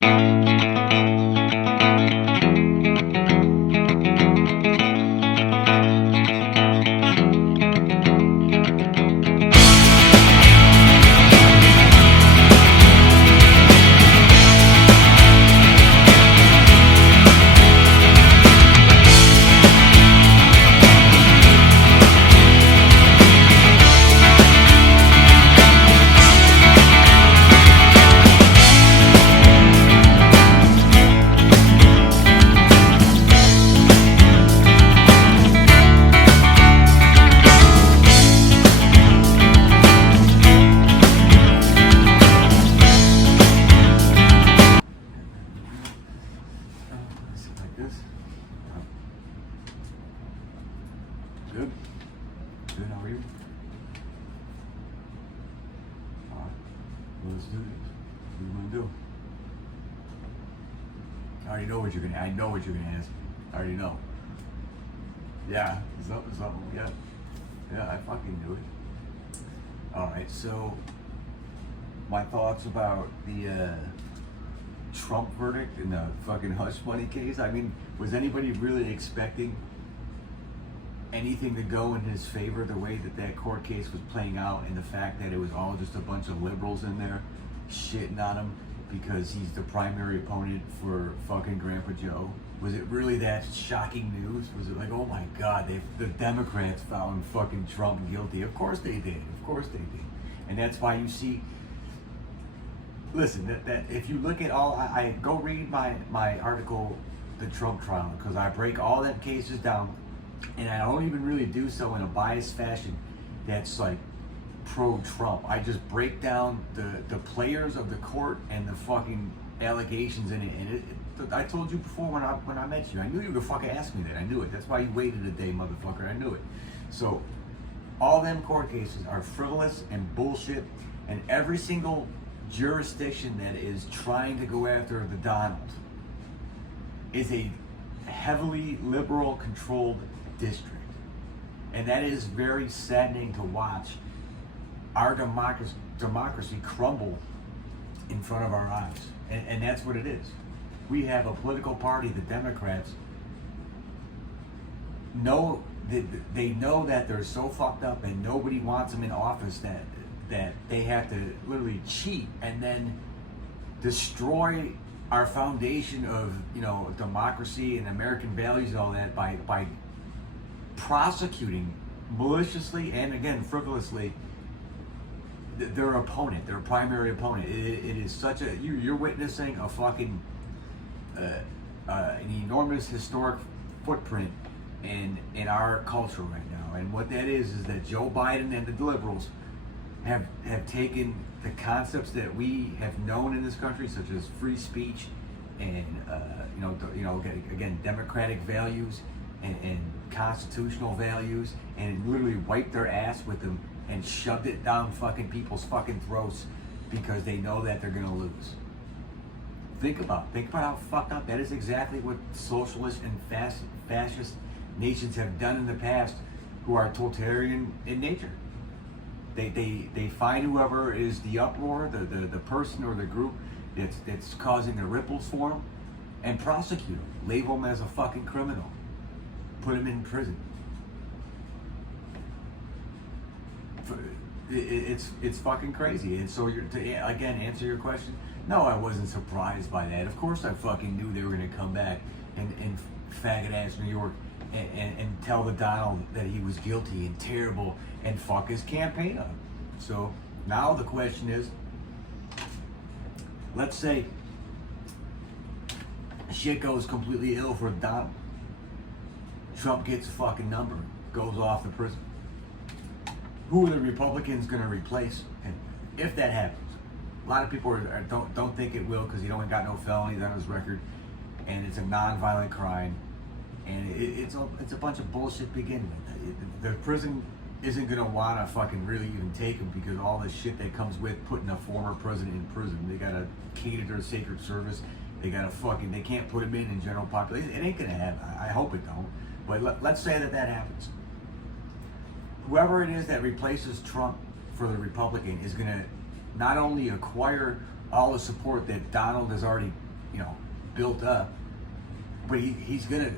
Good. Good, how are you? Alright. Well, let's do this. What are you gonna do? I already know what you're gonna ask. I already know. Yeah, something, yeah. Yeah, I fucking knew it. Alright, so my thoughts about the Trump verdict in the fucking hush money case. I mean, was anybody really expecting anything to go in his favor the way that court case was playing out, and the fact that it was all just a bunch of liberals in there shitting on him because he's the primary opponent for fucking Grandpa Joe? Was it really that shocking news? Was it like, oh my God, the Democrats found fucking Trump guilty? Of course they did. Of course they did. And that's why you see, listen, that if you look at all, I go read my article, The Trump Trial, because I break all them cases down. And I don't even really do so in a biased fashion that's like pro-Trump. I just break down the players of the court and the fucking allegations in it. And I told you before when I met you, I knew you were gonna fucking ask me that. I knew it. That's why you waited a day, motherfucker. I knew it. So all them court cases are frivolous and bullshit, and every single jurisdiction that is trying to go after the Donald is a heavily liberal controlled district. And that is very saddening to watch our democracy crumble in front of our eyes. And that's what it is. We have a political party, the Democrats, they know that they're so fucked up and nobody wants them in office that they have to literally cheat and then destroy our foundation of, democracy and American values and all that by prosecuting maliciously and again frivolously their opponent, their primary opponent. It is such a, you're witnessing a fucking an enormous historic footprint in our culture right now. And what that is that Joe Biden and the liberals have taken the concepts that we have known in this country, such as free speech and again democratic values and constitutional values, and literally wiped their ass with them and shoved it down fucking people's fucking throats because they know that they're gonna lose. Think about how fucked up that is. Exactly what socialist and fascist nations have done in the past, who are totalitarian in nature. They find whoever is the uproar, the person or the group that's causing the ripples for them, and prosecute them, label them as a fucking criminal, put them in prison. It's fucking crazy. And so to again answer your question, no, I wasn't surprised by that. Of course I fucking knew they were gonna come back and faggot ass New York and tell the Donald that he was guilty and terrible and fuck his campaign up. So now the question is, let's say shit goes completely ill for Donald. Trump gets a fucking number, goes off to prison. Who are the Republicans going to replace him if that happens? A lot of people don't think it will because he don't got no felonies on his record, and it's a non-violent crime, and it's a bunch of bullshit to begin with. The prison isn't going to want to fucking really even take him because all the shit that comes with putting a former president in prison. They got to cater to the Secret Service. They can't put him in general population. It ain't going to happen. I hope it don't. But let's say that happens. Whoever it is that replaces Trump for the Republican is going to not only acquire all the support that Donald has already built up. But he's gonna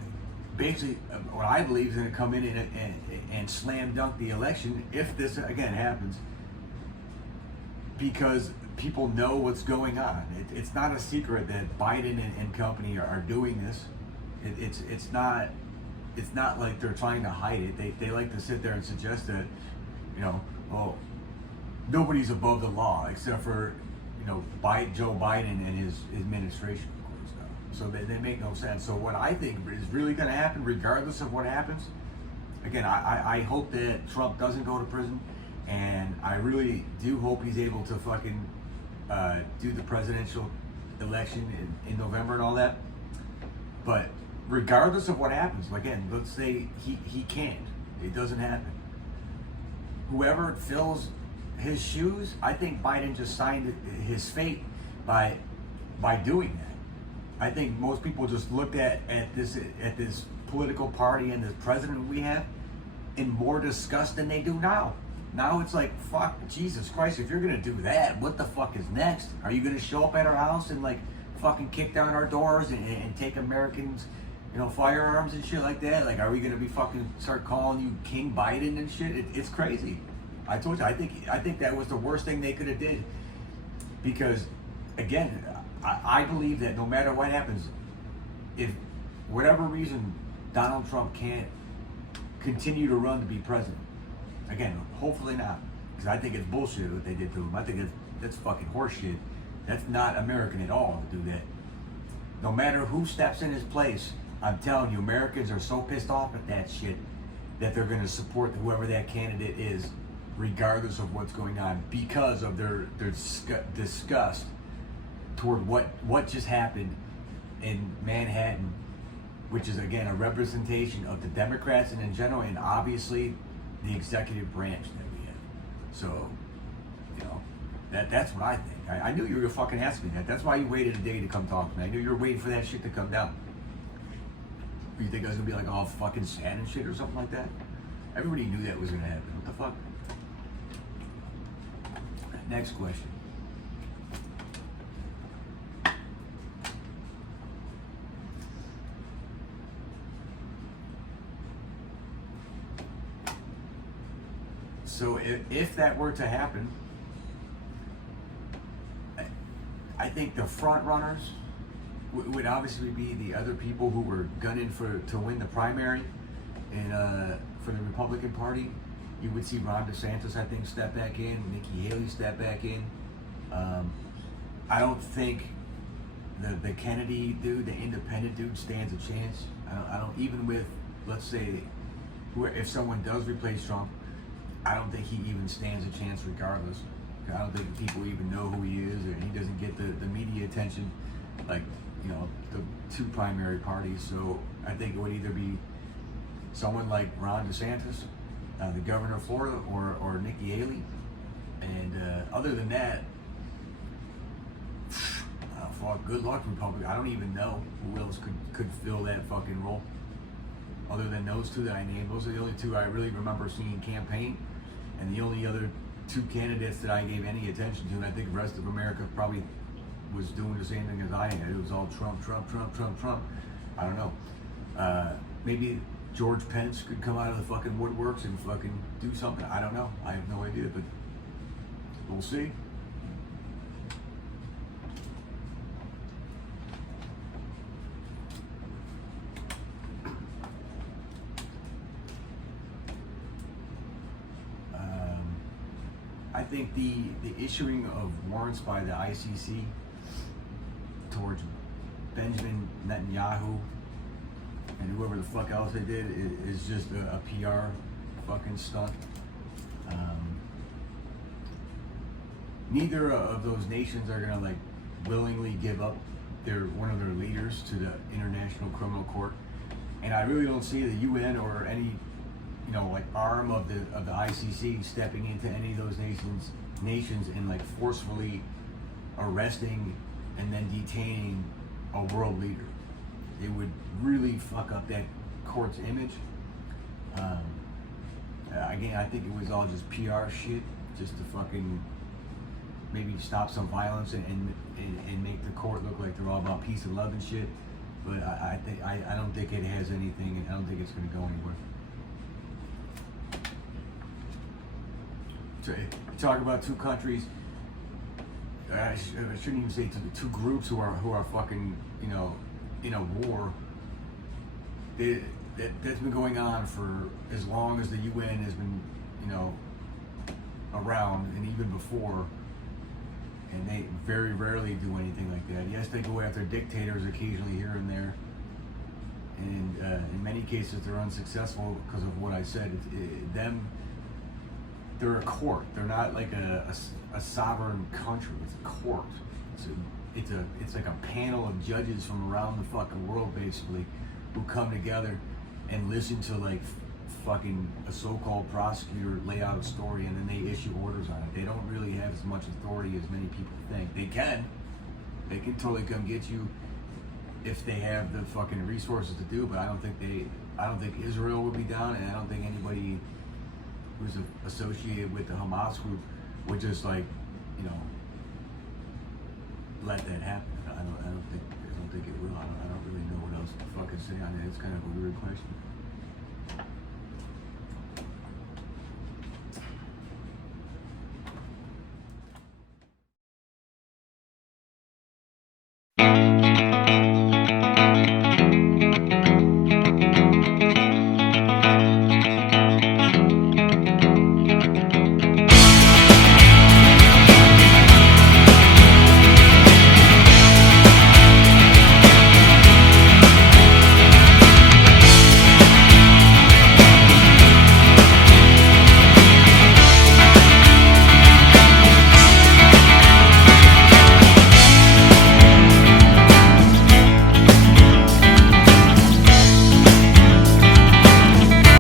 basically, what I believe, is gonna come in and slam dunk the election if this again happens, because people know what's going on. It's not a secret that Biden and company are doing this. It's not like they're trying to hide it. They like to sit there and suggest that, well, nobody's above the law except for, Joe Biden and his administration, of course. So they make no sense. So what I think is really going to happen, regardless of what happens, again, I hope that Trump doesn't go to prison, and I really do hope he's able to fucking do the presidential election in November and all that. But regardless of what happens, again, let's say he can't, it doesn't happen. Whoever fills his shoes, I think Biden just signed his fate by doing that. I think most people just looked at this political party and this president we have in more disgust than they do now. Now it's like, fuck, Jesus Christ, if you're gonna do that, what the fuck is next? Are you gonna show up at our house and like fucking kick down our doors and take Americans, firearms and shit like that? Like, are we gonna be fucking start calling you King Biden and shit? It's crazy. I told you, I think that was the worst thing they could have did, because again, I believe that no matter what happens, if whatever reason Donald Trump can't continue to run to be president, again, hopefully not, because I think it's bullshit what they did to him. I think that's fucking horseshit. That's not American at all to do that. No matter who steps in his place, I'm telling you, Americans are so pissed off at that shit that they're going to support whoever that candidate is, regardless of what's going on, because of their disgust toward what just happened in Manhattan, which is again a representation of the Democrats and in general, and obviously the executive branch that we have. So, that's what I think. I knew you were fucking asking me that. That's why you waited a day to come talk to me. I knew you were waiting for that shit to come down. You think I was gonna be like all fucking sad and shit or something like that? Everybody knew that was gonna happen. What the fuck? Next question. So if that were to happen, I think the front runners would obviously be the other people who were gunning to win the primary and for the Republican Party. You would see Ron DeSantis, I think, step back in, Nikki Haley step back in. I don't think the Kennedy dude, the independent dude, stands a chance. I don't even with, let's say, if someone does replace Trump, I don't think he even stands a chance regardless. I don't think people even know who he is, or he doesn't get the media attention like, the two primary parties. So I think it would either be someone like Ron DeSantis, the governor of Florida, or Nikki Haley. And other than that, good luck, Republican. I don't even know who else could fill that fucking role. Other than those two that I named, those are the only two I really remember seeing campaign, and the only other two candidates that I gave any attention to, and I think the rest of America probably was doing the same thing as I had. It was all Trump, Trump, Trump, Trump, Trump. I don't know. Maybe George Pence could come out of the fucking woodworks and fucking do something. I don't know. I have no idea, but we'll see. I think the issuing of warrants by the ICC towards Benjamin Netanyahu and whoever the fuck else they did is just a PR fucking stunt. Neither of those nations are gonna like willingly give up one of their leaders to the International Criminal Court, and I really don't see the UN or any arm of the ICC stepping into any of those nations and like forcefully arresting and then detaining a world leader. It would really fuck up that court's image. Again, I think it was all just PR shit, just to fucking maybe stop some violence and make the court look like they're all about peace and love and shit. But I don't think it has anything, and I don't think it's going to go anywhere. So, talk about two countries. I shouldn't even say two groups who are fucking, you know, in a war. That's been going on for as long as the UN has been, you know, around, and even before. And they very rarely do anything like that. Yes, they go after dictators occasionally here and there, and in many cases they're unsuccessful because of what I said. They're a court. They're not like a sovereign country. It's a court. It's like a panel of judges from around the fucking world, basically, who come together and listen to like fucking a so-called prosecutor lay out a story, and then they issue orders on it. They don't really have as much authority as many people think. They can totally come get you if they have the fucking resources to do, but I don't think Israel would be down, and I don't think anybody who's associated with the Hamas group would just like, you know, let that happen. I don't think it will. I don't really know what else to fucking say on it. It's kind of a weird question.